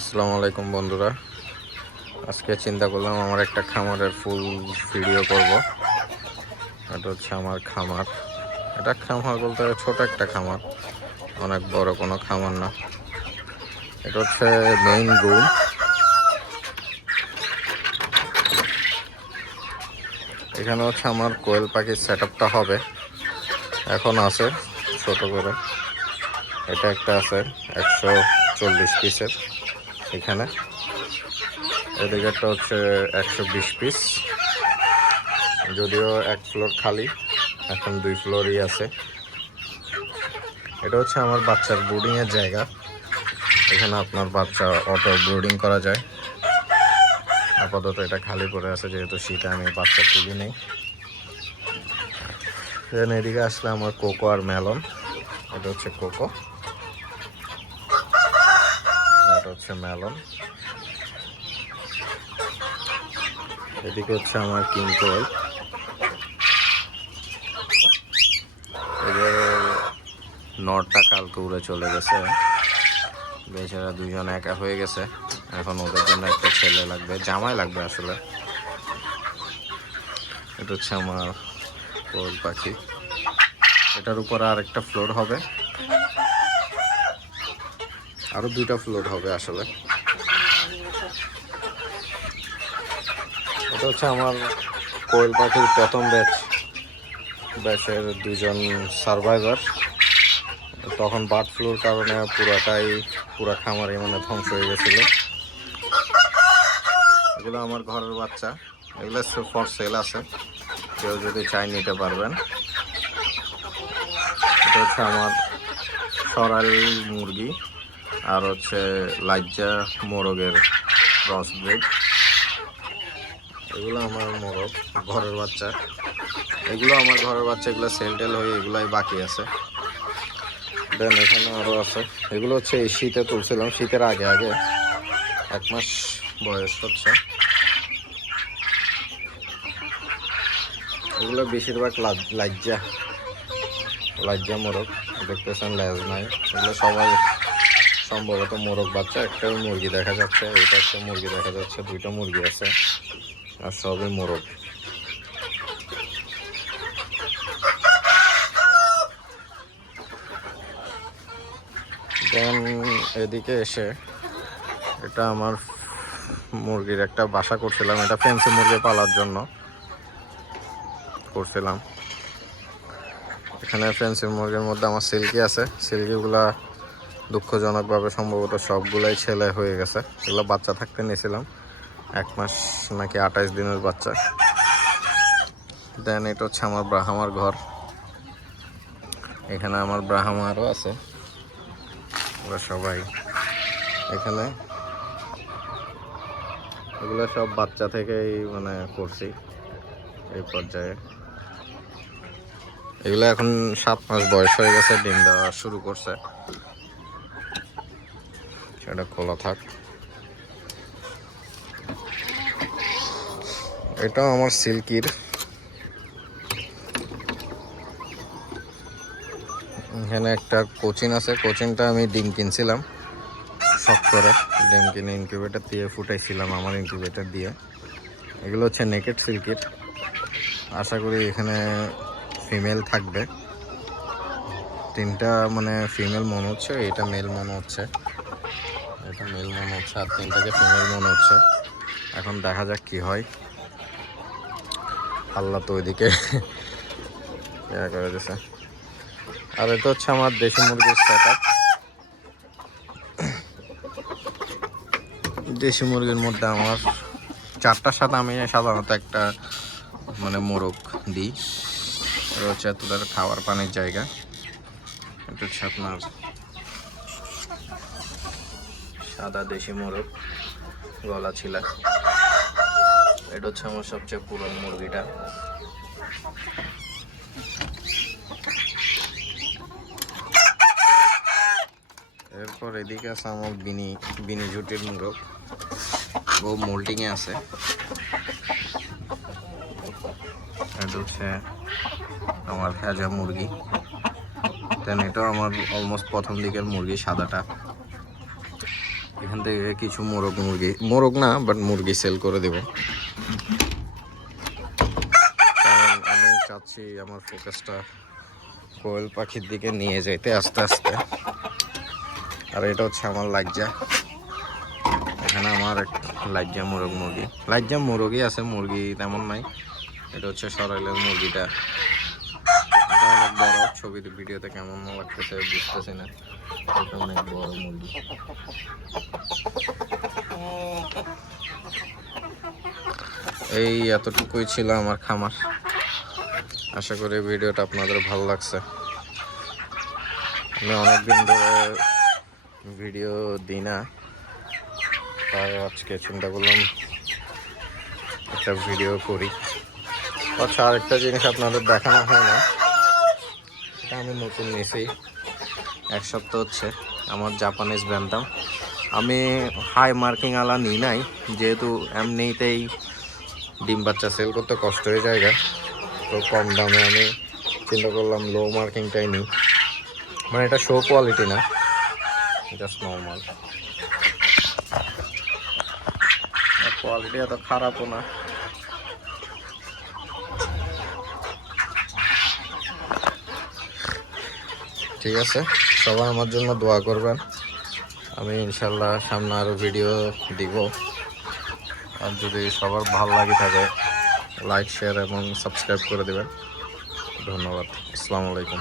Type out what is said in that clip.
আসসালামু আলাইকুম বন্ধুরা, আজকে চিন্তা করলাম আমার একটা খামারের ফুল ভিডিও করব। এটা হচ্ছে আমার খামার। এটা খামার বলতে ছোট একটা খামার, অনেক বড় কোনো খামার না। এটা হচ্ছে মেইন রুম। এখানে হচ্ছে আমার কোয়েল পাখির সেট আপটা হবে, এখন আছে ছোট করে। এটা একটা আছে 140 পিসের এখানে, এদিকে একটা হচ্ছে 120 পিস, যদিও এক ফ্লোর খালি, এখন 2 ফ্লোরই আছে। এটা হচ্ছে আমার বাচ্চার ব্রুডিংয়ের জায়গা। এখানে আপনার বাচ্চা অটো ব্রুডিং করা যায়। আপাতত এটা খালি পড়ে আছে, যেহেতু শীতে আমি বাচ্চা তুলি নেই। দেন এদিকে আসলে আমার কোকো আর মেলন। এটা হচ্ছে কোকো, এটা হচ্ছে মেলন। এদিকে হচ্ছে আমার কিং কোয়েল। এদের নটটা কালকে উড়ে চলে গেছে, বেচারা দুজন একা হয়ে গেছে। এখন ওদের জন্য একটা ছেলে লাগবে, জামাই লাগবে আসলে। এটা হচ্ছে আমার কোয়েল পাখি। এটার উপরে আর একটা ফ্লোর হবে, আরো 2টা ফ্লোর হবে আসলে। এটা হচ্ছে আমার কোয়েল পাখির প্রথম ব্যাচের 2জন সার্ভাইভার। তখন বার্ড ফ্লুর কারণে পুরা খামারে মানে ধ্বংস হয়ে গেছিলো। এগুলো আমার ঘরের বাচ্চা, এগুলো ফর সেল আছে, কেউ যদি চাই নিতে পারবেন। এটা হচ্ছে আমার সরাইল মুরগি, আর হচ্ছে লাজ্জা মোরগের ক্রস ব্রিড। এগুলো আমার মোরগ ঘরের বাচ্চা, এগুলো আমার ঘরের বাচ্চা। এগুলো সেল টেল হয়ে এগুলাই বাকি আছে। দেন এখানে আরও আছে। এগুলো হচ্ছে এই শীতে তুলছিলাম, শীতের আগে 1 মাস বয়স হচ্ছে। এগুলো বেশিরভাগ লাজ্জা মোরগ, দেখতেছেন লেজ নাই। এগুলো সবাই সম্ভবত মোরগ বাচ্চা। একটা মুরগি দেখা যাচ্ছে, এটা একটা মুরগি দেখা যাচ্ছে, 2টা মুরগি আছে, আর সবই মোরগ। দেন এদিকে এসে এটা আমার মুরগির একটা বাসা করছিলাম, এটা ফ্যান্সি মুরগি পালার জন্য করছিলাম। এখানে ফ্যান্সি মুরগির মধ্যে আমার সিল্কি আছে। সিল্কিগুলা দুঃখজনকভাবে সম্ভবত সবগুলাই ছেলে হয়ে গেছে। এগুলো বাচ্চা থাকতে নিয়েছিলাম, 1 মাস নাকি 28 দিনের বাচ্চা। দেন এটা হচ্ছে আমার ব্রাহ্মার ঘর। এখানে আমার ব্রাহ্মারও আছে, ওরা সবাই এখানে। এগুলো সব বাচ্চা থেকেই মানে করছি এই পর্যায়ে। এগুলো এখন 7 মাস বয়স হয়ে গেছে, ডিম দেওয়া শুরু করছে। সেটা খোলা থাক। এটা আমার সিল্কির। এখানে একটা কোচিন আছে, কোচিনটা আমি ডিম কিনছিলাম শখ করে। ডিম কিনে ইনকিউবেটার দিয়ে ফুটাইছিলাম আমার ইনকিউবেটার দিয়ে। এগুলো হচ্ছে নেকেড সিল্কির। আশা করি এখানে ফিমেল থাকবে। 3টা মানে ফিমেল মনে হচ্ছে, এটা মেল মনে হচ্ছে, এটা মেল মনে হচ্ছে, আর 3টাকে ফিমেল মনে হচ্ছে। এখন দেখা যাক কি হয়। আল্লাহ তো ওইদিকে করে দিছে। আর এটা হচ্ছে আমার দেশি মুরগির সেট আপ। দেশি মুরগির মধ্যে আমার 4টার সাথে আমি সাধারণত একটা মানে মোরগ দিই। এটা হচ্ছে তোদের খাওয়ার পানির জায়গা। এটা হচ্ছে আপনার সাদা দেশি মোরগ, গলা ছিলা। এটা হচ্ছে আমার সবচেয়ে পুরনো মুরগিটা। এরপর এদিকে আছে আমার বিনি জুটির মোরগ, ও মোল্টিংয়ে আছে। এটা হচ্ছে আমার হেজা মুরগি। দেন এটাও আমার অলমোস্ট প্রথম দিকের মুরগি, সাদাটা। এখান থেকে কিছু মোরগ না বাট মুরগি সেল করে দেব, কারণ আমি চাচ্ছি আমার ফোকাসটা কোয়েল পাখির দিকে নিয়ে যেতে আস্তে আস্তে। আর এটা হচ্ছে আমার লাজ্জা, এখানে আমার লাজ্জা মুরগি আছে, মুরগি তেমন নাই। এটা হচ্ছে সরাইলের মুরগিটা, এটা অনেক বড়, ছবিতে ভিডিওতে কেমন লাগতেছে বুঝতেছি না, এটা অনেক বড় মুরগি। এই এতটুকুই ছিল আমার খামার। আশা করি ভিডিওটা আপনাদের ভালো লাগছে। আমি অনেকদিন ধরে ভিডিও দিই না, তাই আজকে চিন্তা করলাম একটা ভিডিও করি। আচ্ছা, আরেকটা জিনিস আপনাদের দেখানো হয় না, এটা আমি নতুন নিয়েছি, 1 সপ্তাহ হচ্ছে, আমার জাপানিজ ব্যান্টাম। আমি হাই মার্কিং আলা নিই নাই, যেহেতু এমনিতেই ডিম বাচ্চা সেল করতে কষ্ট হয়ে যায়, তো কম দামে আমি চিন্তা করলাম লো মার্কিংটাই নিই। মানে এটা শো কোয়ালিটি না, জাস্ট নর্মাল, কোয়ালিটি এত খারাপও না। ঠিক আছে, সবাই আমার জন্য দোয়া করবেন, আমি ইনশাল্লাহ সামনে আরও ভিডিও দিব। আর যদি সবার ভালো লাগে থাকে লাইক শেয়ার এবং সাবস্ক্রাইব করে দেবেন। ধন্যবাদ। আসসালামু আলাইকুম।